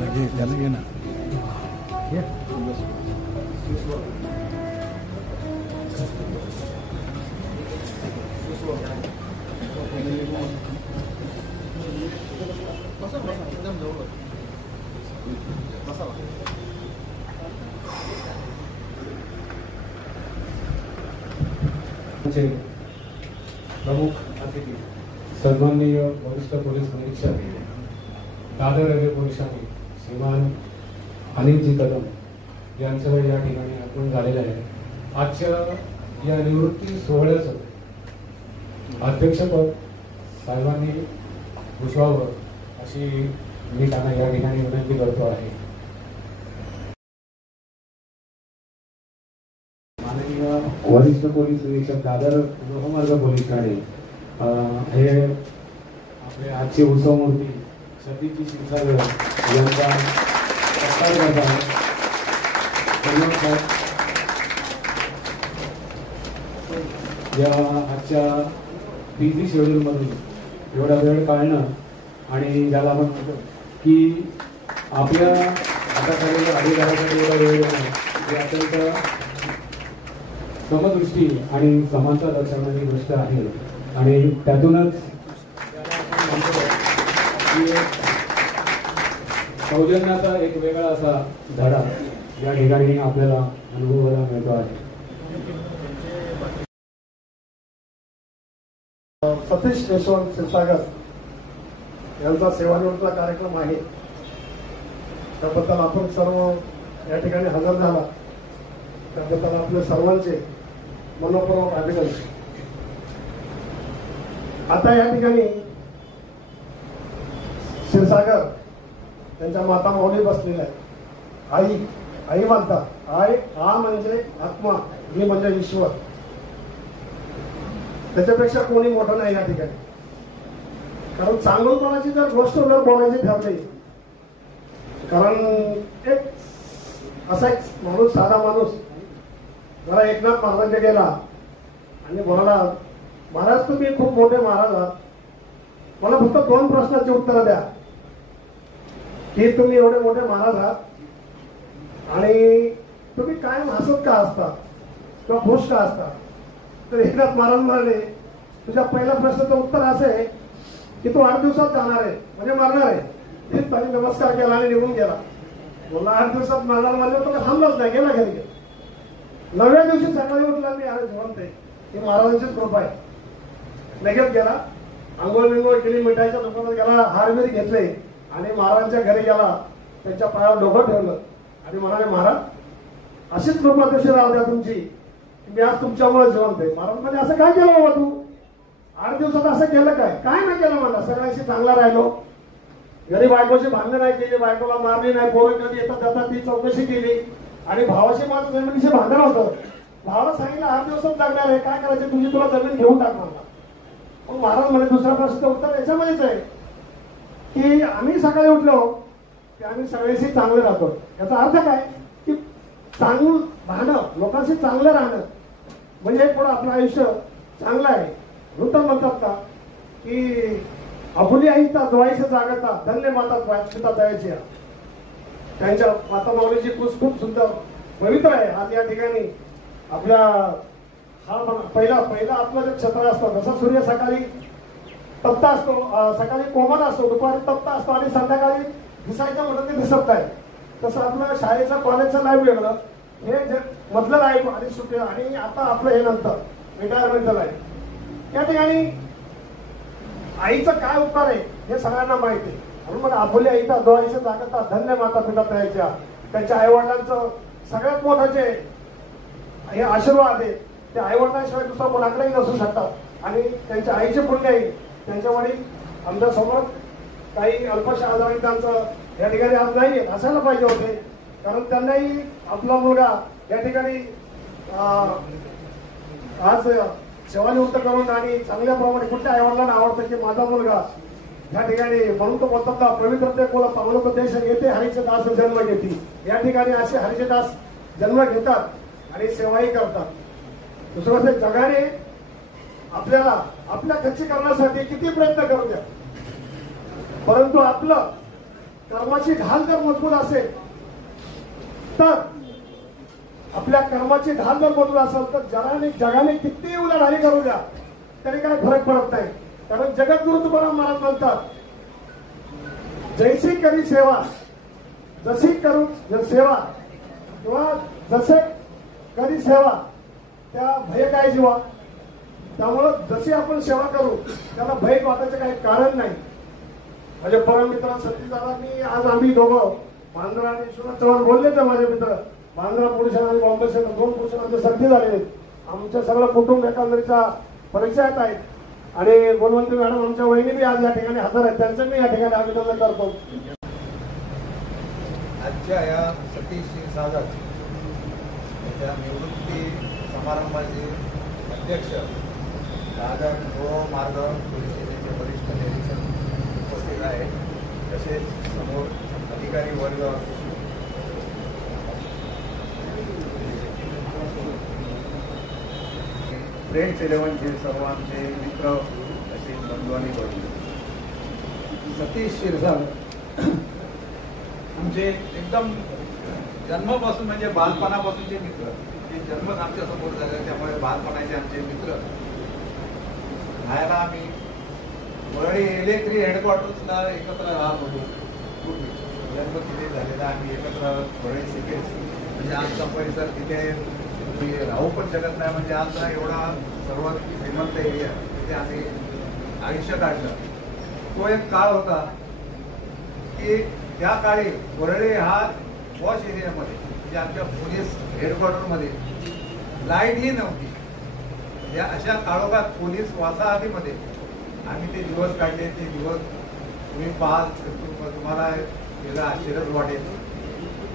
त्याला घे ना. प्रमुख अतिथी सन्माननीय वरिष्ठ पोलीस निरीक्षक दादर रेल्वे पोलिसांनी श्रीमान अनिलजी कदम यांचं या ठिकाणी आपण झालेलं आहे. आजच्या या निवृत्ती सोहळ्याचं अध्यक्षपद साहेबांनी भूषवावं अशी मी त्यांना या ठिकाणी विनंती करतो आहे. माननीय वरिष्ठ पोलीस निरीक्षक दादर लोहमार्ग पोलीस ठाणे हे आपले आजचे उत्सव मूर्ती सतीची क्षीरसागर यांचा सत्कार करत आहे. या आजच्या बिझी शेड्यूलमधून एवढा वेळ काढणं आणि ज्याला आपण म्हणतो की आपल्या आता झालेल्या अधिकारासाठी एवढा वेळ देणं ही अत्यंत समदृष्टी आणि समानता दर्शवणारी गोष्ट आहे. आणि त्यातूनच सौजन्याचा एक वेगळा असा धडा या ठिकाणी आपल्याला अनुभवायला मिळतो आहे. सतीश यशवंत क्षीरसागर यांचा सेवानिवृत्तीचा कार्यक्रम आहे. त्याबद्दल आपण सर्व या ठिकाणी हजर झाला त्याबद्दल आपल्या सर्वांचे मनपूर्वक अभिनंदन. आता या ठिकाणी क्षीरसागर त्यांच्या माता माऊली बसलेल्या आहेत. आई आई म्हणतात. आई आ म्हणजे आत्मा, मी म्हणजे ईश्वर. त्याच्यापेक्षा कोणी मोठं नाही या ठिकाणी. कारण चांगलपणाची जर गोष्ट जर बोलायची ठरली, कारण एक असा एक माणूस, साधा माणूस जरा एकनाथ महाराजांकडे गेला आणि म्हणाला, महाराज तुम्ही खूप मोठे महाराज आहात, मला फक्त 2 प्रश्नाची उत्तरं द्या की तुम्ही एवढे मोठे महाराज आहात आणि तुम्ही कायम हसत का असता किंवा खुश का असता. तर एकनाथ महाराज म्हणाले, तुझ्या पहिल्या प्रश्नाचं उत्तर असं आहे की तू 8 दिवसात जाणार आहे म्हणजे मरणार आहे. त्यांनी नमस्कार केला आणि निघून गेला. बोलला 8 दिवसात मरणार म्हणजे तो थांबलाच नाही, गेला घरी. 9व्या दिवशी सकाळी उठला, मी आज जिवंत आहे, ही महाराजांचीच कृपा आहे. लगेच गेला, आंघोळ बिंगोळ केली, मिठाईच्या दुकानात गेला, हारबिरी घेतले आणि महाराजांच्या घरी गेला. त्यांच्या पायावर डोकं ठेवलं आणि म्हणाले, महाराज अशीच कृपा दिवशी राहू द्या तुमची, मी आज तुमच्यामुळे जिवंत आहे. महाराज म्हणजे असं काय केलं बाबा तू 8 दिवसात असं केलं काय? काय नाही केलं मला, सगळ्यांशी चांगला राहिलो, घरी बायकोशी भांडणं नाही केली, बायकोला मारली नाही, पोरं कधी येतात जातात ती चौकशी केली आणि भावाशी माझं जमिनीशी भांडण होतं. भावाला सांगितलं 8 दिवसात लागणार आहे, काय करायचं तुझी, तुला जमीन घेऊन टाकणार. मग महाराज म्हणजे दुसऱ्या प्रश्नाचं उत्तर याच्यामध्येच आहे की आम्ही सकाळी उठलो की आम्ही सगळ्यांशी चांगले राहतो. याचा अर्थ काय की चांगलं राहणं, लोकांशी चांगलं राहणं म्हणजे पुढे आपलं आयुष्य चांगलं आहे. नूतन म्हणतात का की अफुली आईता जोवायचं जागता धन्य माता वाचिता दयाची. त्यांच्या माता माऊलीची खूप खूप सुंदर पवित्र आहे. आज या ठिकाणी आपल्या हा पहिला आपलं जे क्षेत्र असतं, जसं सूर्य सकाळी तप्त असतो, सकाळी कोमल असतो, दुपारी तप्त असतो आणि संध्याकाळी दिसायचं म्हणून ते दिसत नाही, तसं आपलं शाळेचं कॉलेजचं लाईफ वेगळं, हे जे मधलं लाईफ आणि सुट्टी आणि आता आपलं हे नंतर रिटायरमेंटचं लाईफ. या ठिकाणी आईचं काय उपकार आहे हे सगळ्यांना माहिती आहे. म्हणून मग आफोली आईचा डोळायचं जागता धन्य माता पिता तयाच्या. त्यांच्या आईवडिलांचं सगळ्यात मोठं जे हे आशीर्वाद आहे ते आईवडिलांशिवाय दुसरा कोणाकडेही नसू शकतात. आणि त्यांच्या आईचे पुण्य आहे, त्यांच्या वडील आमच्या समोर काही अल्पशा आजारी त्यांचं या ठिकाणी आज नाही असायला पाहिजे होते, कारण त्यांनाही आपला मुलगा या ठिकाणी आज सेवानिवृत्त करून आणि चांगल्याप्रमाणे कुठल्या आईवडिलांना आवडतं की माझा मुलगा या ठिकाणी, म्हणून तो बोलतात ना पवित्रते कोला पावलो देश येते हरीचे दास जन्म घेते. या ठिकाणी असे हरीचे दास जन्म घेतात आणि सेवाही करतात. दुसरं जगाने आपल्याला आपल्या खच्चीकरणासाठी किती प्रयत्न करू द्या, परंतु आपलं कर्माची ढाल जर मजबूत असेल तर आपल्या कर्माची ढाल जर मजबूत असेल तर जगाने कितीही उलाढाली करू द्या तरी काय फरक पडत नाही. कारण जगद्गुरु तुकाराम महाराज म्हणतात, जैसी करी सेवा, जशी करू सेवा किंवा जसे करी सेवा त्या भय काय जीवा. त्यामुळं जशी आपण सेवा करू त्याला भय वाटायचं काही कारण नाही. माझे परममित्र सतीदादांनी आज आम्ही दोघं बांद्रा आणि विश्वनाथ चव्हाण बोलले तर माझे मित्र बांद्रा पोलिसांना आणि बॉम्बे सेंटर 2 पोलिसांचे सर्दी झालेले आमच्या सगळं कुटुंब एकंदरीचा परिचयात आहेत. आणि गुणवंती मॅडम आमच्या वहिनी बी आज या ठिकाणी हजर आहेत, त्यांचं मी या ठिकाणी अभिनंदन करतो. आजच्या या सतीश क्षीरसागर याच्या निवृत्ती समारंभाचे अध्यक्ष दादर गृह मार्ग पोलीस स्टेशनचे वरिष्ठ निरीक्षक उपस्थित आहेत. तसेच समोर अधिकारी वर्ग, फ्रेंड्स 11चे सर्व आमचे मित्र तसेच बंधू आणि बंधू. सतीश क्षीरसागर आमचे एकदम जन्मापासून म्हणजे बालपणापासूनचे मित्र. ते जन्मच आमच्या समोर झाले त्यामुळे बालपणाचे आमचे मित्र. राहायला आम्ही वरळी इलेक्ट्रिक हेडक्वार्टर्सला एकत्र राहत होतो. पूर्वी जन्म तिथे झालेला आम्ही एकत्र वरळी सिकेट्स म्हणजे आमचा परिसर तिथे राहू पण शकत नाही. म्हणजे आमचा एवढा सर्वात श्रीमंत एरिया तिथे आम्ही आयुष्य काढलं. तो एक काळ होता की त्या काळी वरळी हा वॉश एरियामध्ये म्हणजे आमच्या पोलीस हेडक्वार्टरमध्ये लाईटही नव्हती. या अशा काळोखात पोलीस वसाहतीमध्ये आम्ही ते दिवस काढले. ते दिवस तुम्ही पाहाल तुम्हाला वेगळं आश्चर्यच वाटेल.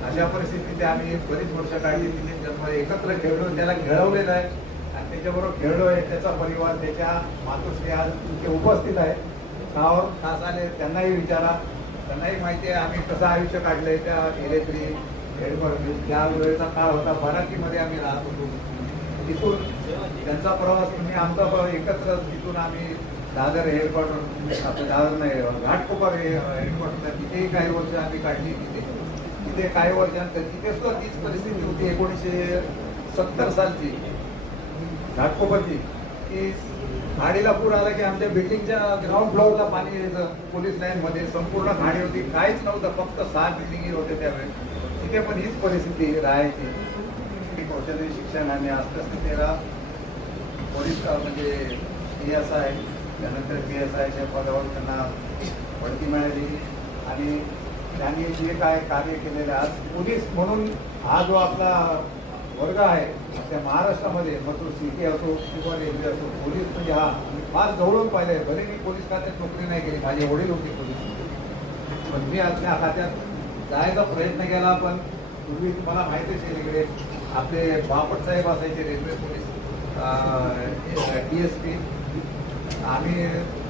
अशा परिस्थितीत आम्ही बरीच वर्ष काढली. तिथे जन्म एकत्र खेळलो, त्याला खेळवलेलं आहे आणि त्याच्याबरोबर खेळलो आहे. त्याचा परिवार, त्याच्या मातोश्री आज तिथे उपस्थित आहे. गावावर खास आले, त्यांनाही विचारा, त्यांनाही माहिती आहे आम्ही कसं आयुष्य काढलंय त्या इलेक्ट्रिक हेडक्वार्टर. त्या वेळेचा काळ होता, बाराकीमध्ये आम्ही राहत होतो. तिथून त्यांचा प्रवास तुम्ही आमचा एकत्र तिथून आम्ही दादर हेडक्वार्टर, आपलं दादर नाही घाटकोपर हेडक्वार्टर, तिथेही काही वर्ष आम्ही काढली. तिथे काही वर्षांतर तिथे सुद्धा तीच परिस्थिती होती 1970 सालची घाटकोपरची, की खाडीला पूर आला की आमच्या बिल्डिंगच्या ग्राउंड फ्लोअरला पाणी यायचं. पोलीस लाईन मध्ये संपूर्ण खाडी होती, काहीच नव्हतं, फक्त 6 बिल्डिंग होते त्यावेळेस. तिथे पण हीच परिस्थिती राहायची. कौशल्य शिक्षण आणि हस्तस्थितीला पोलीस म्हणजे PSI त्यानंतर PSIच्या पदावर त्यांना बढती मिळाली आणि त्यांनी जे काय कार्य केलेले आज पोलीस म्हणून हा जो आपला वर्ग आहे त्या महाराष्ट्रामध्ये मग तो सिटी असो किंवा रेल्वे असो, पोलीस म्हणजे हा फार जवळून पाहिलंय. भले मी पोलीस खात्यात नोकरी नाही केली, माझे वडील होते पोलीस, पण मी आज त्या खात्यात जायचा प्रयत्न केला. पण पूर्वी तुम्हाला माहितीच आहे इकडे आपले बापट साहेब असायचे रेल्वे पोलीस DSP. आम्ही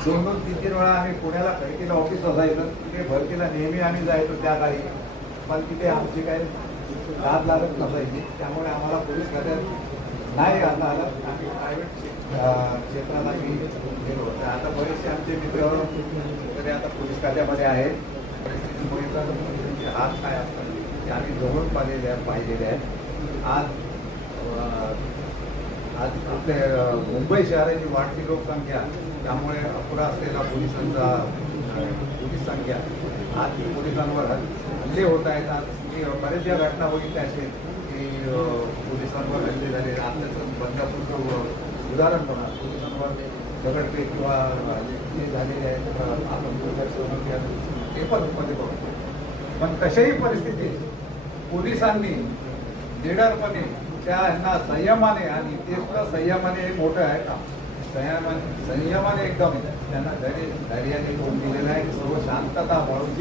2-3 वेळा आम्ही पुण्याला खडकीला ऑफिस असायचं, तिथे भरतीला नेहमी आम्ही जायचो त्या काळी. पण तिथे आमची काही दाद लागत नसायची, त्यामुळे आम्हाला पोलीस खात्यात नाही आता आलं. आम्ही प्रायव्हेट क्षेत्रात आम्ही गेलो होतो. आता बरेचसे आमचे मित्र वगैरे आता पोलीस खात्यामध्ये आहेत. परिस्थितीमुळे त्यांचे हात काय असतात ते आम्ही जवळून पाहिलेले आहेत. आज आपल्या मुंबई शहराची वाढती लोकसंख्या, त्यामुळे अपुरा असलेला पोलिसांचा पोलीस संख्या, आज पोलिसांवर हल्ले होत आहेत. आज बरेच ज्या घटना बघितल्या असेल की पोलिसांवर हल्ले झाले. आपल्याचं बदलापूरचं उदाहरण म्हणा, पोलिसांवर दगडफेक किंवा जे झालेले आहेत आपण ते पण मध्ये बघतो. पण कशाही परिस्थितीत पोलिसांनी निडरपणे त्यांना संयमाने, आणि ते सुद्धा संयमाने मोठं आहे का, संयमाने एकदम त्यांना धैर्याने फोन दिलेला आहे. सर्व शांतता बाळगून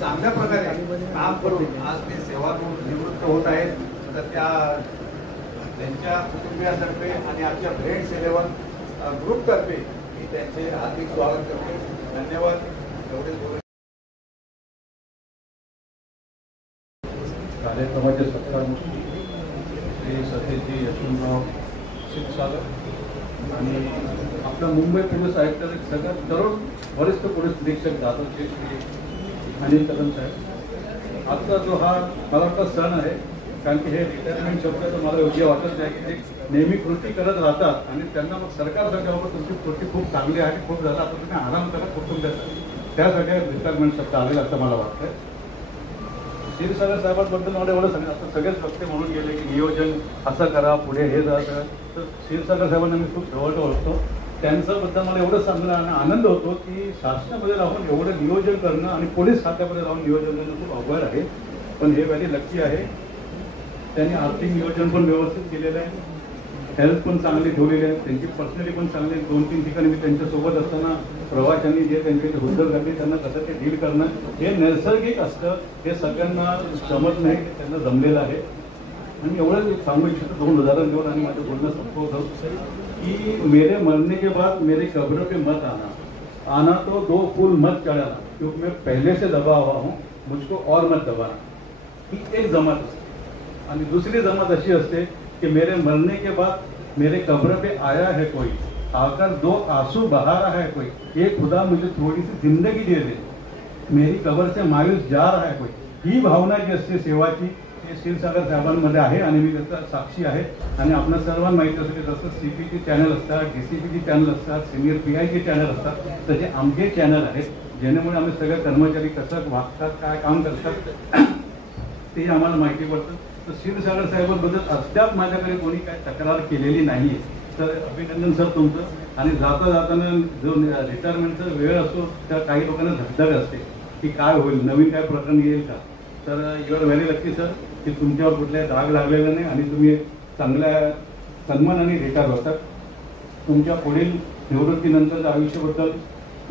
चांगल्या प्रकारे काम करून आज ते सेवातून निवृत्त होत आहेत. तर त्यांच्या कुटुंबियांतर्फे आणि आमच्या फ्रेंड्स 11 ग्रुपतर्फे मी त्यांचे हार्दिक स्वागत करते. धन्यवाद. एवढेच कार्यक्रमाचे सत्कारमुखी श्री सतीशजी यशवंतराव क्षीरसागर आणि आपल्या मुंबई पोलीस आयुक्ताचे सगळ्यात तरुण वरिष्ठ पोलीस निरीक्षक जाधवचे श्री अनिल कदम साहेब, आजचा जो हा मला वाटतं सण आहे, कारण की हे रिटायरमेंट शब्द तर मला योग्य वाटत नाही की ते नेहमी कृती करत राहतात आणि त्यांना मग सरकार सांगावं तुमची कृती खूप चांगली आहे, खूप झालं, आता तुम्ही आराम करा कुटुंबासाठी, त्यासाठी रिटायरमेंट शब्द आलेला असं मला वाटतंय. क्षीरसागर साहेबांबद्दल मला एवढं सांगा, आता सगळेच वक्ते म्हणून गेले की नियोजन असं करा, पुढे हे जातं, तर क्षीरसागर साहेबांना मी खूप जवळ ओळखतो. त्यांच्याबद्दल मला एवढं सांगणं आनंद होतो की शासनामध्ये राहून एवढं नियोजन करणं आणि पोलीस खात्यामध्ये राहून नियोजन करणं खूप अवघड आहे, पण हे व्हेरी लकी आहे. त्यांनी आर्थिक नियोजन पण व्यवस्थित केलेलं आहे, हेल्थ पण चांगली ठेवलेली आहे, त्यांची पर्सनॅलिटी पण चांगली. 2-3 ठिकाणी मी त्यांच्यासोबत असताना प्रवाशांनी जे त्यांचे हुद्दल घडली त्यांना कसं ते डील करणं हे नैसर्गिक असतं, हे सगळ्यांना जमत नाही, त्यांना जमलेलं आहे. आणि एवढंच सांगू इच्छितो 2 उदाहरण देऊन आणि माझं बोलणं संपवतो कि मेरे मरने के बाद मेरे कब्र पे मत आना तो 2 फूल मत चढ़ाना, क्योंकि मैं पहले से दबा हुआ हूँ, मुझको और मत दबाना. ही एक जमात असते. आणि दुसरी जमात अशी असते कि मेरे मरने के बाद मेरे कब्र पे आया है कोई, आकर 2 आंसू बहा रहा है कोई, ये खुदा मुझे थोड़ी सी जिंदगी दे दे, मेरी कब्र से मायूस जा रहा है कोई. ही भावना जी असते सेवाची ते क्षीरसागर साहेबांमध्ये आहे आणि मी त्याचा साक्षी आहे. आणि आपल्या सर्वांना माहिती असेल जसं CPची चॅनल असतात, DCPची चॅनल असतात, सिनियर PIची चॅनल असतात, तसे आमचे चॅनल आहेत, जेणेमुळे आम्ही सगळे कर्मचारी कसं वागतात, काय काम करतात ते आम्हाला माहिती पडतं. तर क्षीरसागर साहेबांबद्दल अद्याप माझ्याकडे कोणी काय तक्रार केलेली नाही आहे. तर अभिनंदन सर तुमचं. आणि जाताना जो रिटायरमेंटचा वेळ असतो त्या काही लोकांना धगधग असते की काय होईल, नवीन काय प्रकरण येईल का. तर you are very lucky sir की तुमच्यावर कुठलाही डाग लागलेला नाही आणि तुम्ही चांगल्या सन्मानाने रिटायर होतात. तुमच्या पुढील निवृत्तीनंतरच्या आयुष्याबद्दल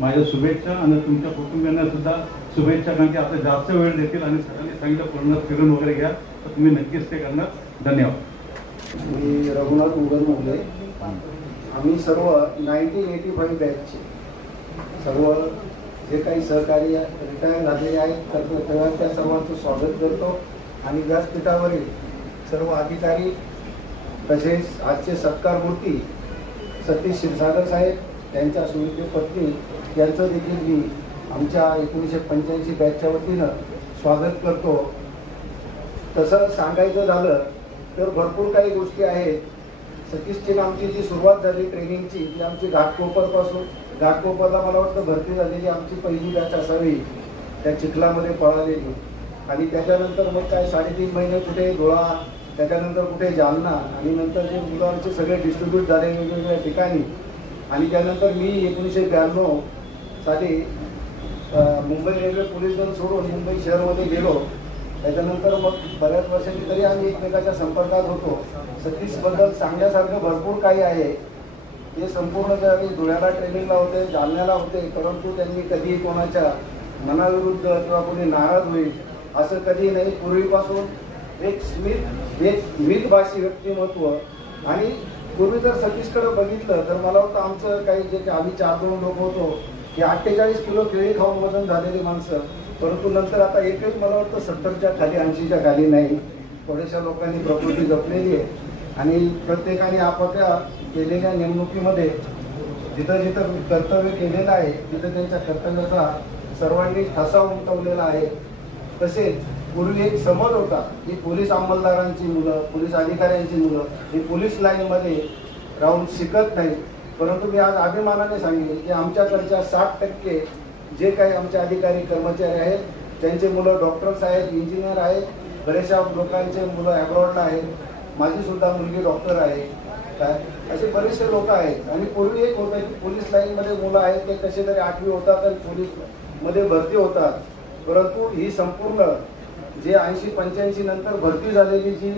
माझ्या शुभेच्छा आणि तुमच्या कुटुंबियांना सुद्धा शुभेच्छा, कारण की आता जास्त वेळ देतील आणि सगळ्यांनी सांगितलं पूर्ण फिरून वगैरे घ्या, तर तुम्ही नक्कीच ते करणार. धन्यवाद. मी रघुनाथ उगल मोगले. आम्ही सर्व 1985 बॅचचे सर्व जे काही सहकारी रिटायर झालेले आहेत तर तेव्हा त्या सर्वांचं स्वागत करतो. आणि व्यासपीठावरील सर्व अधिकारी तसेच आजचे सत्कारमूर्ती सतीश क्षीरसागर साहेब, त्यांच्या सुविद्य पत्नी यांचं देखील मी आमच्या 1985 बॅचच्या वतीनं स्वागत करतो. तसं सांगायचं झालं तर भरपूर काही गोष्टी आहेत. सतीशची आमची जी सुरुवात झाली ट्रेनिंगची ती आमची घाटकोपरपासून, घाटकोपरला मला वाटतं भरती झालेली आमची पहिली बॅच असावी, त्या चिखलामध्ये पळालेली. आणि त्याच्यानंतर मग काय 3.5 महिने कुठे धुळा, त्याच्यानंतर कुठे जालना, आणि नंतर जे मुलांचे सगळे डिस्ट्रीब्यूट झाले वेगवेगळ्या ठिकाणी. आणि त्यानंतर मी 1992 साली मुंबई रेल्वे पोलीस दल सोडून मुंबई शहरमध्ये गेलो. त्याच्यानंतर मग बऱ्याच वर्षांनी तरी आम्ही एकमेकाच्या संपर्कात होतो. सतीशबद्दल सांगण्यासारखं भरपूर काही आहे. ते संपूर्ण ज्यावेळी धुळ्याला ट्रेनिंगला होते, जालन्याला होते, परंतु त्यांनी कधीही कोणाच्या मनाविरुद्ध किंवा कोणी नाराज होईल असं कधी नाही. पूर्वीपासून एक मितभाषी व्यक्तिमत्व. आणि पूर्वी जर सतीशकडे बघितलं तर मला वाटतं आमचं काही जे आम्ही 4-2 लोक होतो की 48 किलो केळी खाऊन वजन झालेली माणसं, परंतु नंतर आता एकही मला वाटतं 70च्या खाली 80च्या खाली नाही. थोड्याशा लोकांनी प्रकृती जपलेली आहे. आणि प्रत्येकाने आपापल्या केलेल्या नेमणुकीमध्ये जिथं जिथं कर्तव्य केलेलं आहे तिथं त्यांच्या कर्तव्याचा सर्वांनी ठसा उमटवलेला आहे. तसेच पूर्वी एक समज होता की पोलीस अंमलदारांची मुलं, पोलीस अधिकाऱ्यांची मुलं ही पोलीस लाईनमध्ये राहून शिकत नाही. परंतु मी आज अभिमानाने सांगेन की आमच्याकडच्या 60% जे काही आमचे अधिकारी कर्मचारी आहेत त्यांचे मुलं डॉक्टर्स आहेत, इंजिनियर आहेत, बरेचशा लोकांचे मुलं ॲब्रॉडला आहेत. माझी सुद्धा मुलगी डॉक्टर आहे. काय असे बरेचसे लोक आहेत. आणि पूर्वी एक होतं की पोलीस लाईनमध्ये मुलं आहेत ते कसे तरी 8वी होतात आणि पोलीसमध्ये भरती होतात. परंतु ही संपूर्ण जे 80-85 नंतर भरती झालेली जी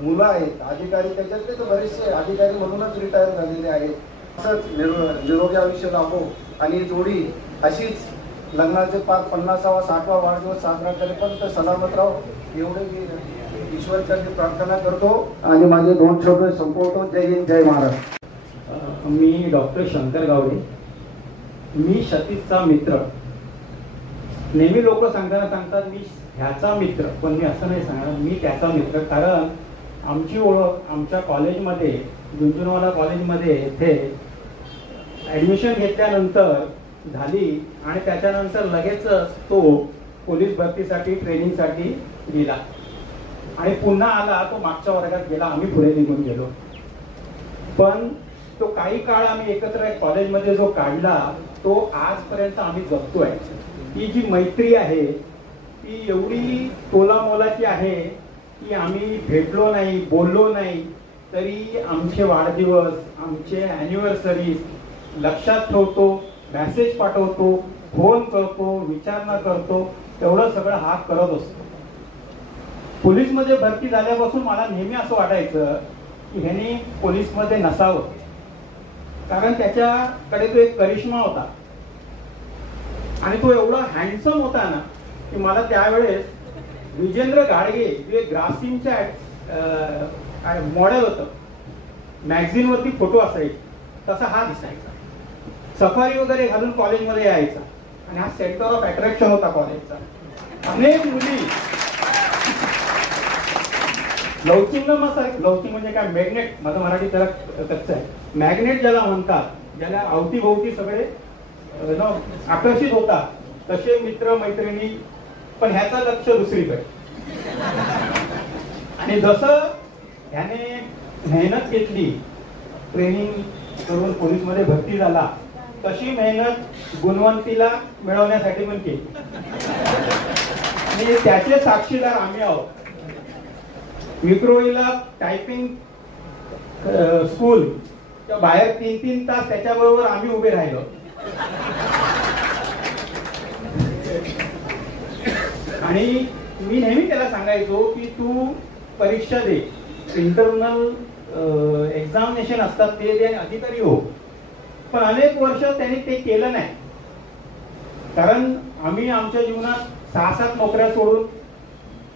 मुलं आहेत अधिकारी, त्याच्यातले तर बरेचसे अधिकारी म्हणूनच रिटायर झालेले आहेत. असंच निरोगी आयुष्य लाभो आणि जोडी अशीच लग्नाचे 50वा 60वा वाढदिवस साजरा करेपर्यंत सलामत राहो एवढे मी ईश्वरचरणी प्रार्थना करतो आणि माझे 2 शब्द संपवतो. जय हिंद, जय महाराष्ट्र. मी डॉक्टर शंकर गावडे. मी सतीशचा मित्र. नेहमी लोक सांगतात मी ह्याचा मित्र, पण मी असं नाही सांगणार मी त्याचा मित्र. कारण आमची ओळख आमच्या कॉलेजमध्ये, झुंझुनवाला कॉलेजमध्ये इथे ॲडमिशन घेतल्यानंतर झाली आणि त्याच्यानंतर लगेच तो पोलीस भरतीसाठी ट्रेनिंगसाठी गेला आणि पुन्हा आला. तो मागच्या वर्गात गेला, आम्ही पुढे निघून गेलो. पण तो काही काळ आम्ही एकत्र कॉलेजमध्ये जो काढला तो आजपर्यंत आम्ही जगतोय. ही जी मैत्री आहे ती एवढी तोलामोलाची आहे की आम्ही भेटलो नाही, बोललो नाही, तरी आमचे वाढदिवस, आमचे अॅनिव्हर्सरी लक्षात ठेवतो, मेसेज पाठवतो, फोन करतो, विचारणा करतो, एवढं सगळं हा करत असतो. पोलीसमध्ये भरती झाल्यापासून मला नेहमी असं वाटायचं की ह्याने पोलीसमध्ये नसावं, कारण त्याच्याकडे तो एक करिश्मा होता आणि तो एवढा हँडसम होता ना की मला त्यावेळेस विजेंद्र गाडगे जे ग्रासिमच्या मॉडेल होतं, मॅगझिनवरती फोटो असायचे, तसा हा दिसायचा. सफारी वगैरे घालून कॉलेजमध्ये यायचा आणि हा सेंटर ऑफ अट्रॅक्शन होता कॉलेजचा. अनेक मुली लवचिंग म्हणजे काय, मॅग्नेट, माझं मराठी त्याला कच्चं आहे, मॅग्नेट ज्याला म्हणतात, ज्याला अवतीभोवती सगळे आकर्षित होतात, तसे मित्र मैत्रिणी. पण ह्याचा लक्ष दुसरीकडे. आणि जसं ह्याने मेहनत घेतली, ट्रेनिंग करून पोलीसमध्ये भरती झाला, तशी मेहनत गुणवंतीला मिळवण्यासाठी पण केली आणि त्याचे साक्षीदार आम्ही आहोत. विक्रोळीला टायपिंग स्कूल बाहेर 3-3 तास त्याच्याबरोबर आम्ही उभे राहिलो. आणि मी नेहमी त्याला सांगायचो की तू परीक्षा दे, इंटरनल एक्झामिनेशन असतात ते दे, अधिकारी हो. पण अनेक वर्ष त्यांनी ते केलं नाही, कारण आम्ही आमच्या जीवनात 6-7 नोकऱ्या सोडून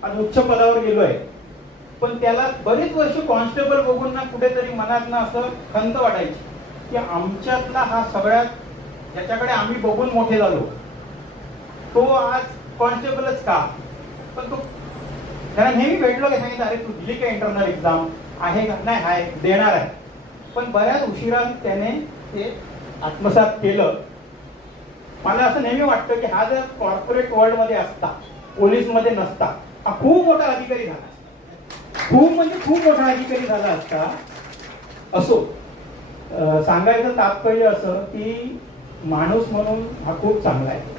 आणि उच्च पदावर गेलोय. पण त्याला बरेच वर्ष कॉन्स्टेबल बघून ना कुठेतरी मनात ना असं खंत वाटायची की आमच्यातला हा सगळ्यात ज्याच्याकडे आम्ही बघून मोठे झालो तो आज कॉन्स्टेबलच का. पण तो त्याला नेहमी भेटलो की सांगितलं, अरे तू दिली का इंटरनल एक्झाम, आहे का, नाही आहे, देणार आहे. पण बऱ्याच उशिरा त्याने ते आत्मसात केलं. मला असं नेहमी वाटतं की हा जर कॉर्पोरेट वर्ल्ड मध्ये असता, पोलीस मध्ये नसता, हा खूप मोठा अधिकारी झाला, खूप मोठा अधिकारी झाला असता. असो, सांगायचं तात्पर्य असं की माणूस म्हणून हा खूप चांगला आहे,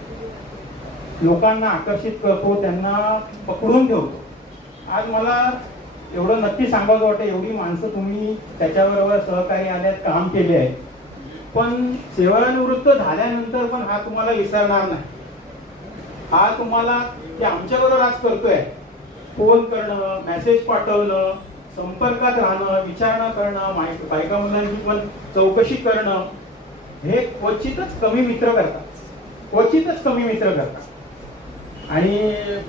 लोकांना आकर्षित करतो, त्यांना पकडून ठेवतो. आज मला एवढं नक्की सांगावं वाटतं, एवढी माणसं तुम्ही त्याच्याबरोबर सहकारी आल्यात, काम केले आहे, पण सेवानिवृत्त झाल्यानंतर पण हा तुम्हाला विसरणार नाही. हा तुम्हाला जे आमच्याबरोबर आज करतोय, फोन करणं, मेसेज पाठवणं, संपर्कात राहणं, विचारणा करणं, बायका मुलांची पण चौकशी करणं, हे क्वचितच कमी मित्र करतात. आणि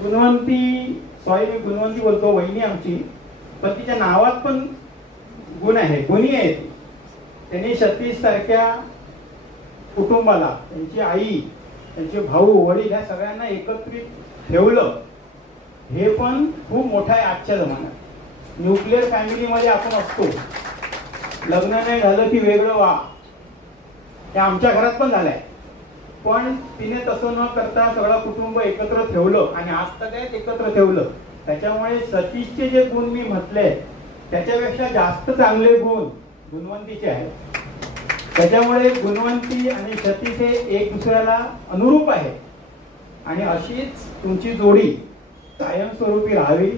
गुणवंती, मी गुणवंती बोलतो, वहिनी आमची, पण तिच्या नावात पण गुण आहे, गुणी आहे. त्यांनी सतीश सारख्या कुटुंबाला, त्यांची आई, त्यांचे भाऊ, वडील, ह्या सगळ्यांना एकत्रित ठेवलं. हे पण खूप मोठं आहे आजच्या जमान्यात. न्यूक्लिअर फॅमिलीमध्ये आपण असतो, लग्न नाही झालं की वेगळं वा, हे आमच्या घरात पण झालंय. पण तिने तसं न करता सगळं कुटुंब एकत्र ठेवलं आणि आज तर काय एकत्र ठेवलं. त्याच्यामुळे सतीशचे जे गुण मी म्हटले त्याच्यापेक्षा जास्त चांगले गुण गुणवंतीचे आहेत. त्याच्यामुळे गुणवंती आणि सतीश हे एक दुसऱ्याला अनुरूप आहे आणि अशीच तुमची जोडी कायमस्वरूपी राहावी.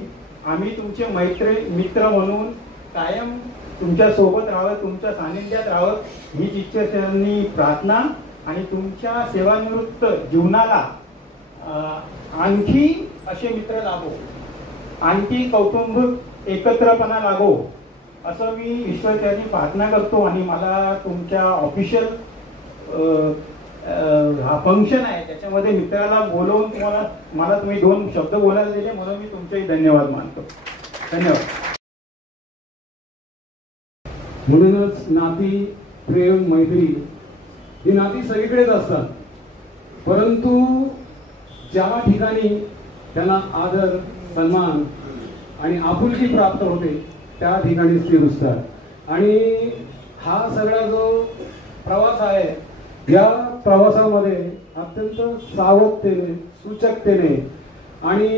आम्ही तुमचे मित्र म्हणून कायम तुमच्या सोबत राहावं, तुमच्या सानिध्यात राहावं, हीच ईश्वरांनी प्रार्थना. आणि तुमच्या सेवानिवृत्त जीवनाला आणखी असे मित्र लाभो, आणखी कौटुंबिक एकत्रपणा लाभो, असं मी ईश्वरचरणी प्रार्थना करतो. आणि मला तुमच्या ऑफिशियल हा फंक्शन आहे त्याच्यामध्ये मित्राला बोलवून मला तुम्ही 2 शब्द बोलायला दिले, म्हणून मी तुमचेही धन्यवाद मानतो. धन्यवाद. म्हणूनच नाती, प्रेम, मैत्री ही नाती सगळीकडेच असतात, परंतु ज्या ठिकाणी त्यांना आदर, सन्मान आणि आपुलकी प्राप्त होते त्या ठिकाणीच ते रुजतात. आणि हा सगळा जो प्रवास आहे, या प्रवासामध्ये अत्यंत सावधतेने, सूचकतेने आणि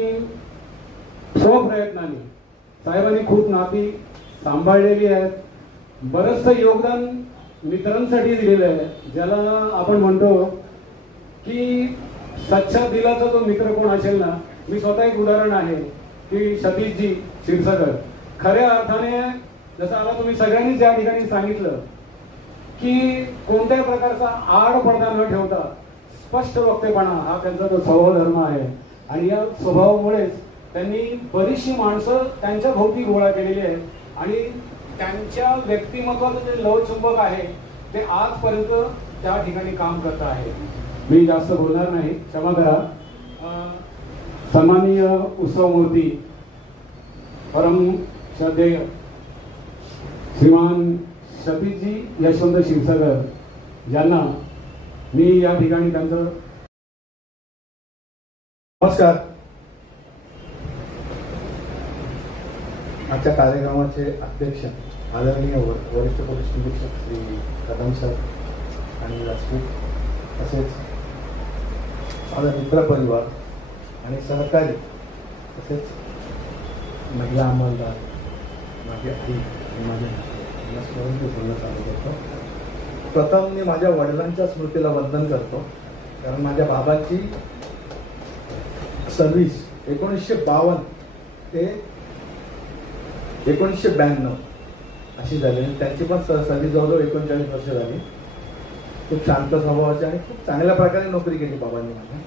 स्वप्रयत्नाने साहेबांनी खूप नाती सांभाळलेली आहेत. बरंचसं योगदान मित्रांसाठी दिलेलं आहे, ज्याला आपण म्हणतो की सच्चा दिलाचा जो मित्र कोण असेल ना, मी स्वतः एक उदाहरण आहे की सतीशजी क्षीरसागर खऱ्या अर्थाने, जसं आता तुम्ही सगळ्यांनीच या ठिकाणी सांगितलं की कोणत्याही प्रकारचा आड पडदा न ठेवता स्पष्ट वक्तेपणा हा त्यांचा जो स्वभाव धर्म आहे. आणि या स्वभावामुळेच त्यांनी बरीचशी माणसं त्यांच्या भोवती गोळा केलेली आहेत आणि त्यांच्या व्यक्तिमत्वाचं जे लवचुंबक आहे ते आजपर्यंत त्या ठिकाणी काम करत आहे. मी जास्त बोलणार नाही, क्षमा करा. सन्माननीय उत्सवमूर्ती परम श्रद्धेय श्रीमान सतीशजी यशवंत क्षीरसागर यांना मी या ठिकाणी त्यांचं नमस्कार. आजच्या कार्यक्रमाचे अध्यक्ष आदरणीय वरिष्ठ पोलीस निरीक्षक श्री कदम सर आणि राजपूत, तसेच माझा मित्रपरिवार आणि सहकारी, तसेच महिला अंमलदार, माझी आई आणि माझे यांना स्मरण बोलणं चालू करतो. प्रथम मी माझ्या वडिलांच्या स्मृतीला वंदन करतो, कारण माझ्या बाबांची सर्व्हिस 1952 ते 1992 अशी झाली. त्यांची पण सर्व्हिस जवळजवळ 39 वर्ष झाली. खूप शांत स्वभावाची आणि खूप चांगल्या प्रकारे नोकरी केली बाबांनी माझ्या.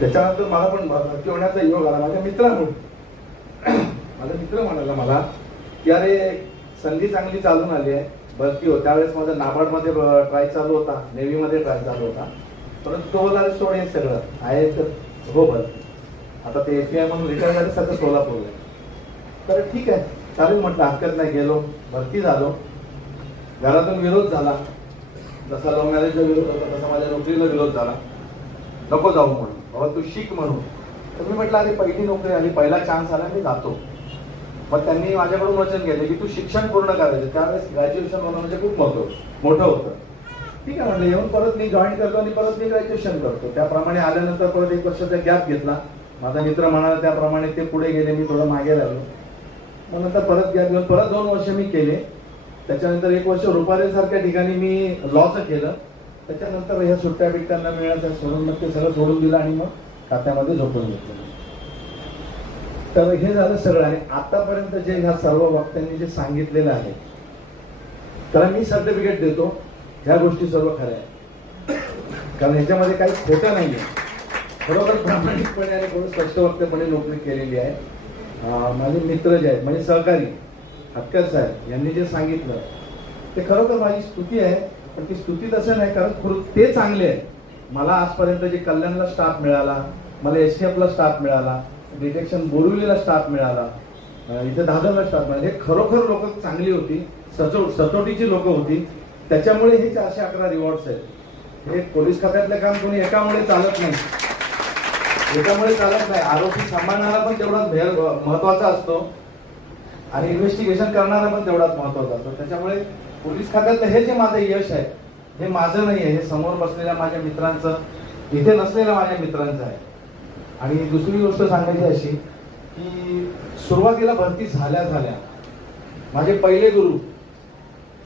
त्याच्यानंतर मला पण भरती होण्याचा योग आला माझ्या मित्रांमुळे. माझा मित्र म्हणाला मला की अरे संधी चांगली चालून आली आहे, भरती हो. त्यावेळेस माझा नाबार्डमध्ये ट्राय चालू होता, नेव्हीमध्ये ट्राय चालू होता, परंतु तो मला सोडे सगळं आहे तर हो भरती. आता ते API म्हणून रिटायर झाले, सध्या सोलापूरला. तर ठीक आहे चालेल म्हटलं, हरकत नाही. गेलो, भरती झालो. घरातून विरोध झाला, जसा लव्ह मॅरेजला विरोध होता तसा माझ्या नोकरीला विरोध झाला. नको जाऊ म्हणून, बाबा तू शिक म्हणून. तर मी म्हटलं अरे पहिली नोकरी आली, पहिला चान्स आला, मी जातो. मग त्यांनी माझ्याकडून वचन घेतले की तू शिक्षण पूर्ण करायचं. त्यावेळेस ग्रॅज्युएशन होणं म्हणजे खूप मोठं होतं. ठीक आहे म्हटलं, येऊन परत मी जॉईन करतो आणि परत मी ग्रॅज्युएशन करतो. त्याप्रमाणे आल्यानंतर परत 1 वर्षाचा गॅप घेतला. माझा मित्र म्हणाला त्याप्रमाणे ते पुढे गेले, मी थोडं मागे लागलो. मग नंतर परत गॅप घेऊन परत 2 वर्ष मी केले. त्याच्यानंतर 1 वर्ष रुपारेसारख्या ठिकाणी मी लॉचं केलं. त्याच्यानंतर ह्या सुट्ट्या बिट्ट्यांना मिळायचं सोडून मग ते सगळं सोडून दिलं आणि मग खात्यामध्ये झोपून घेतलं. तर हे झालं सगळं. आणि आतापर्यंत जे ह्या सर्व वक्त्यांनी जे सांगितलेलं आहे त्याला मी सर्टिफिकेट देतो, ह्या गोष्टी सर्व खऱ्या आहेत. कारण ह्याच्यामध्ये काही खोटं नाहीये. बरोबर प्रामाणिकपणे आणि थोडं स्पष्टवक्तेपणे नोकरी केलेली आहे. माझे मित्र जे आहेत, म्हणजे सहकारी हटकर साहेब यांनी जे सांगितलं ते खरोखर माझी स्तुती आहे. पण ती स्तुती तसं नाही, कारण ते चांगले आहे. मला आजपर्यंत जे कल्याणला स्टाफ मिळाला, मला STFला स्टाफ मिळाला, डिटेक्शन बोरिवलीला स्टाफ मिळाला, इथे दादरला स्टाफ मिळाला, हे खरोखर लोक चांगली होती, सचोटीची लोक होती. त्याच्यामुळे हे 411 रिवॉर्ड्स आहेत. हे पोलीस खात्यातलं काम कोणी एकामुळे चालत नाही, एकामुळे चालत नाही. आरोपी सांभाळणारा पण तेवढाच महत्वाचा असतो आणि इन्व्हेस्टिगेशन करणारा पण तेवढाच महत्वाचा असतो. त्याच्यामुळे पोलीस खात्यातलं हे जे माझं यश आहे हे माझं नाही आहे, हे समोर बसलेल्या माझ्या मित्रांचं, इथे नसलेल्या माझ्या मित्रांचं आहे. आणि दुसरी गोष्ट सांगायची अशी की सुरुवातीला भरती झाल्या माझे पहिले गुरु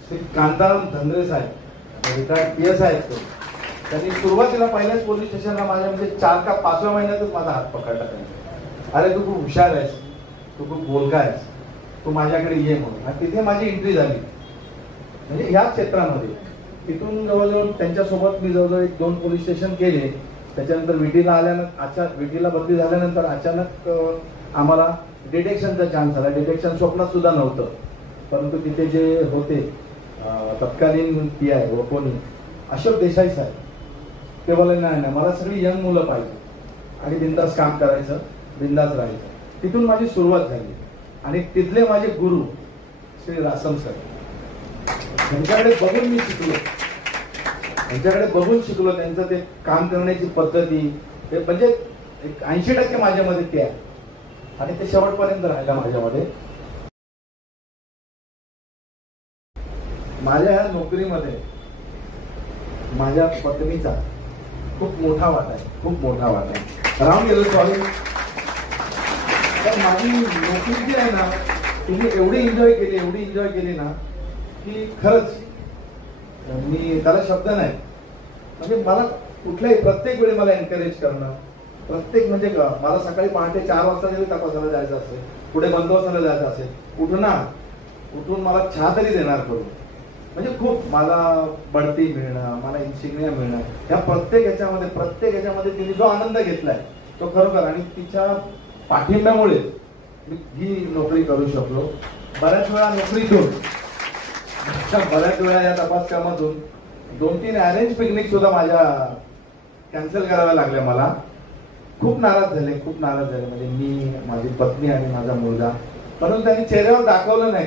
श्री कांताराम धंद्रे साहेब, रिटायर्ड PS आहेत. त्यांनी सुरुवातीला पहिल्याच पोलीस स्टेशनला माझ्या म्हणजे 4 का 5व्या महिन्यातच माझा हात पकडला. अरे तू खूप हुशार आहेस, तू खूप बोलका आहेस, तू माझ्याकडे ये म्हणून. आणि तिथे माझी एंट्री झाली म्हणजे ह्या क्षेत्रामध्ये. तिथून जवळजवळ त्यांच्यासोबत मी जवळजवळ 1-2 पोलीस स्टेशन केले. त्याच्यानंतर विटीला बदली झाल्यानंतर अचानक आम्हाला डिटेक्शनचा चान्स आला. डिटेक्शन स्वप्नात सुद्धा नव्हतं, परंतु तिथे जे होते तत्कालीन PI व कोणी अशोक देसाई साहेब, ते बोलले नाही मला सगळी यंग मुलं पाहिजे आणि बिंदास काम करायचं, बिंदास राहायचं. तिथून माझी सुरुवात झाली. आणि तिथले माझे गुरु श्री रासम सर, त्यांच्याकडे बघून मी शिकलो, त्यांचं ते काम करण्याची पद्धती, ते म्हणजे 80% माझ्यामध्ये ते आहे आणि ते शेवटपर्यंत राहिला माझ्यामध्ये. माझ्या ह्या नोकरीमध्ये माझ्या पत्नीचा खूप मोठा वाटा आहे, खूप मोठा वाटा आहे. राहून गेलो सॉरी. तर माझी नोकरी जी आहे ना, तुम्ही एवढी एन्जॉय केली ना की खरंच मी त्याला शब्द नाही. म्हणजे मला कुठल्याही प्रत्येक वेळी मला एनकरेज करणं, प्रत्येक म्हणजे मला सकाळी पहाटे 4 वाजता जरी तपासायला जायचं असेल, पुढे बंदोबस्ताला जायचं असेल, उठून मला चहा तरी देणार करून. म्हणजे खूप मला बढती मिळणं, मला इन्सिग्निया मिळणं, या प्रत्येक याच्यामध्ये तिने जो आनंद घेतलाय तो खरोखर, आणि तिच्या पाठिंब्यामुळे मी ही नोकरी करू शकलो. बऱ्याच वेळा या तपास कामातून 2-3 अरेंज पिकनिक सुद्धा माझ्या कॅन्सल कराव्या लागल्या. मला खूप नाराज झाले. म्हणजे मी, माझी पत्नी आणि माझा मुलगा. म्हणून त्यांनी चेहऱ्यावर दाखवलं नाही,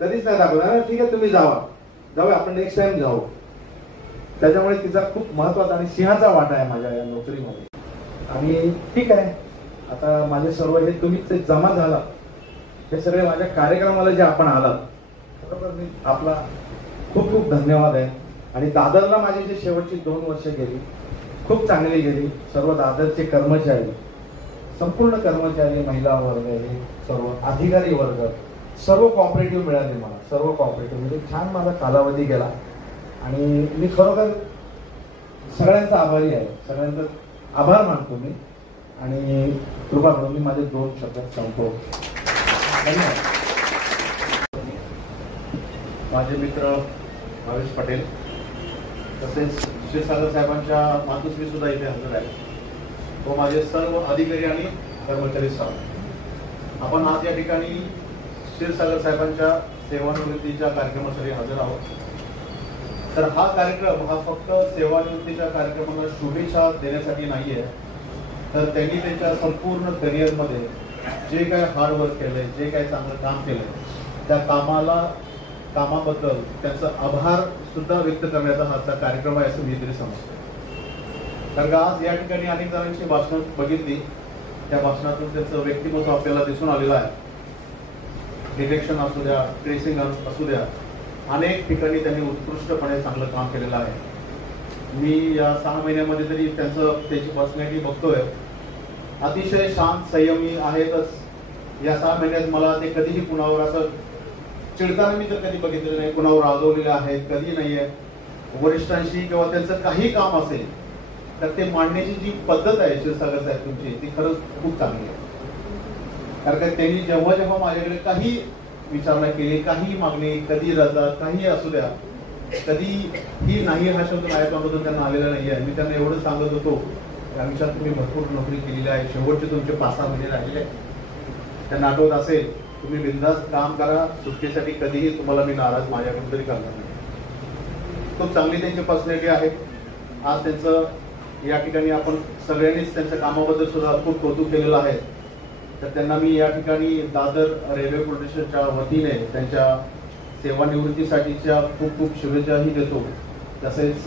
कधीच नाही दाखवलं. ठीक आहे, तुम्ही जाऊया, आपण नेक्स्ट टाइम जाऊ. त्याच्यामुळे तिचा खूप महत्वाचा आणि सिंहाचा वाटा आहे माझ्या या नोकरीमध्ये. आणि ठीक आहे, आता माझे सर्व हे तुम्ही ते जमा झाला, हे सगळे माझ्या कार्यक्रमाला जे आपण आलात, खरोखर मी आपला खूप खूप धन्यवाद आहे. आणि दादरला माझी जी शेवटची 2 वर्ष गेली, खूप चांगली गेली. सर्व दादरचे कर्मचारी, संपूर्ण कर्मचारी, महिला वर्ग, हे सर्व अधिकारी वर्ग, सर्व कॉपरेटिव्ह मिळाले मला. सर्व कॉपरेटिव्ह म्हणजे छान माझा कालावधी गेला. आणि मी खरोखर सगळ्यांचा आभारी आहे. सगळ्यांचा आभार मानतो मी. आणि कृपा करून मी माझे 2 शब्द संपतो. धन्यवाद. माझे मित्र भावेश पटेल, तसेच क्षीरसागर साहेबांच्या मातोश्री सुद्धा इथे हजर आहे, व माझे सर्व अधिकारी आणि कर्मचारी स्टाफ. आपण आज या ठिकाणी क्षीरसागर साहेबांच्या सेवानिवृत्तीच्या कार्यक्रमासाठी हजर आहोत. तर हा कार्यक्रम फक्त सेवानिवृत्तीच्या कार्यक्रमाला शुभेच्छा देण्यासाठी नाही आहे, तर त्यांनी त्यांच्या संपूर्ण करिअरमध्ये जे काही हार्डवर्क केलंय, जे काही चांगलं काम केलंय, त्या कामाबद्दल त्यांचा आभार सुद्धा व्यक्त करण्याचा हाचा कार्यक्रम आहे असं मी तरी समजतो. कारण का आज या ठिकाणी अनेक जणांची भाषणं बघितली, त्या भाषणातून त्यांचं व्यक्तिमत्व आपल्याला दिसून आलेलं आहे. डिटेक्शन असू द्या, ट्रेसिंग असू द्या, अनेक ठिकाणी त्यांनी उत्कृष्टपणे चांगलं काम केलेलं आहे. मी या 6 महिन्यामध्ये तरी त्याची पर्सनॅलिटी बघतोय. अतिशय शांत, संयमी आहेतच. या 6 महिन्यात मला ते कधीही कुणावर असं चिडताना मी तर कधी बघितलेलं नाही, कुणावर रागवलेले आहेत कधी नाहीये. वरिष्ठांशी किंवा त्यांचं काही काम असेल तर ते मांडण्याची जी पद्धत आहे क्षीरसागर साहेब तुमची, ती खरंच खूप चांगली आहे. कारण का त्यांनी जेव्हा माझ्याकडे काही विचारणा केली, काही मागणी, कधी रजा, काही असू द्या, कधी ही नाही हा शब्द माझ्यामधून त्यांना आलेला नाही आहे. मी त्यांना एवढं सांगत होतो, आयुष्यात तुम्ही भरपूर नोकरी केलेली आहे, शेवटचे तुमचे 5-6 महिने राहिले आहे. त्यांना आठवत असेल, तुम्ही बिनधास्त काम करा, सुट्टीसाठी कधीही तुम्हाला मी नाराज माझ्याकडून तरी करणार नाही. खूप चांगली त्यांची पर्सनॅलिटी आहे. आज त्यांचं या ठिकाणी आपण सगळ्यांनीच त्यांच्या कामाबद्दल सुद्धा खूप कौतुक केलेलं आहे. तर त्यांना मी या ठिकाणी दादर रेल्वे पोलीस स्टेशनच्या वतीने त्यांच्या सेवानिवृत्तीसाठीच्या खूप खूप शुभेच्छाही देतो. तसेच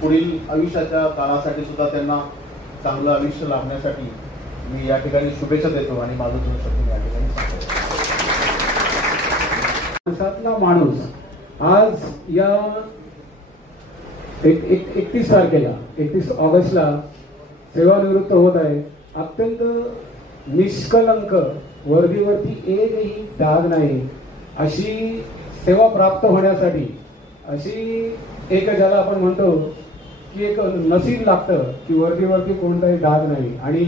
पुढील आयुष्याच्या काळासाठी सुद्धा त्यांना चांगलं आयुष्य लाभण्यासाठी मी या ठिकाणी शुभेच्छा देतो. आणि माझं 2 शब्द या ठिकाणी सांगतो. देशातला माणूस आज या 31 तारखेला 31 ऑगस्टला सेवानिवृत्त होत आहे. अत्यंत निष्कलंक, वर्दीवरती एकही डाग नाही अशी सेवा प्राप्त होण्यासाठी, अशी एक ज्याला आपण म्हणतो की एक नसीब लागतं की वर्दीवरती कोणताही डाग नाही. आणि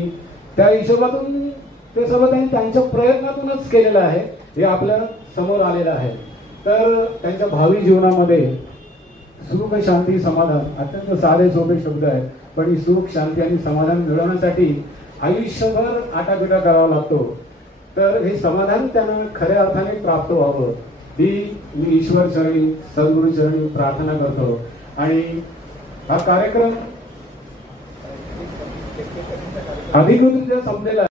त्या हिशोबातून ते सर्व त्यांनी त्यांच्या प्रयत्नातूनच केलेलं आहे, हे आपल्या समोर आलेलं आहे. तर त्यांच्या भावी जीवनामध्ये सुख, शांती, समाधान, अत्यंत साधे सोपे शब्द आहेत, पण ही सुख, शांती आणि समाधान मिळवण्यासाठी आयुष्यभर आटापिटा करावा लागतो. तर हे समाधान त्यांना खऱ्या अर्थाने प्राप्त व्हावं ही मी ईश्वर चरणी, सद्गुरू चरणी प्रार्थना करतो. आणि हा कार्यक्रम अधिकृतरित्या संपलेला आहे.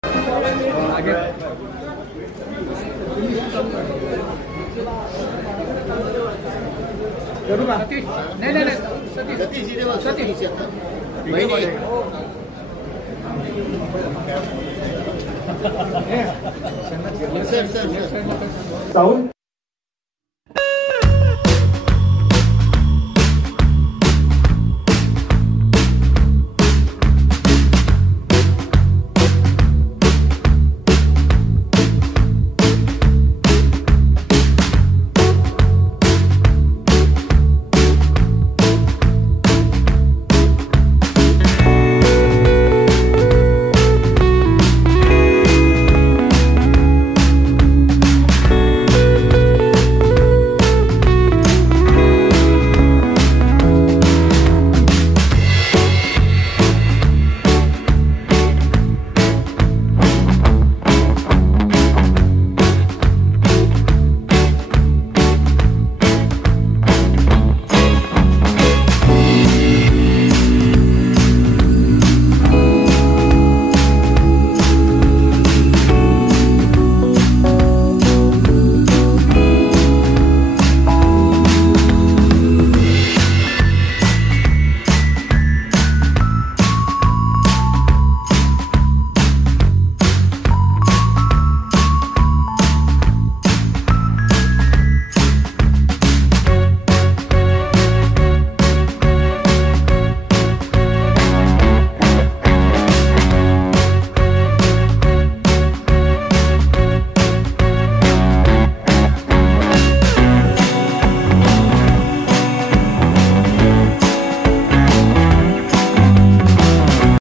जाऊन